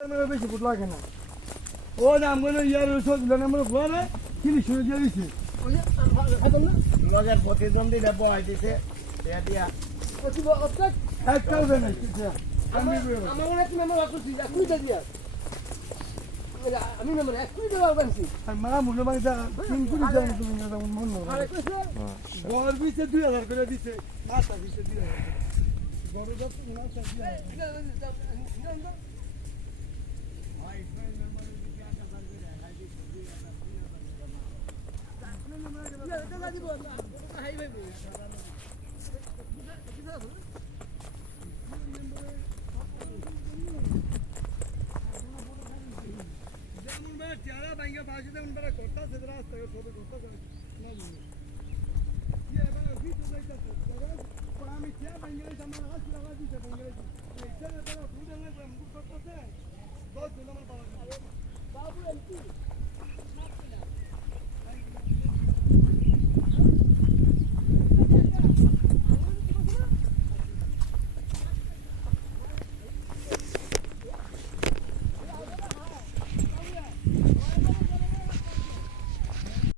বেশি ফুট লাগে না ও নাম করে ইয়ার সবগুলো নাম্বার বলে কিনি শুনে দিয়ে দিছে লগের প্রতিদ্বন্দ্বী বহাই দিছে দিয়া এক কালবে না আমার মনে হয় তুমি আমার অসুস্থ এখনই দিয়া আমি মেমোরি এখনই দেওয়া পারছি আর মা মনে মানে তিন কোটি জানি তুমি না তেমন মন না বর দিছে 2000 করে দিছে মাথা দিছে 2000 বড় যত মাথা দিয়ে চেহারা ভাঙ্গা ফাঁসি দেন বেড়া করতে আছে রাস্তা সবে করতে আমি চেয়ার ভাঙ্গে আমার হাত লাগা দিতে ভাঙ্গে এই চেয়ারে বড় দুধ এনে করতে আছে 10 দিন আমার বাবা বাবু এমপি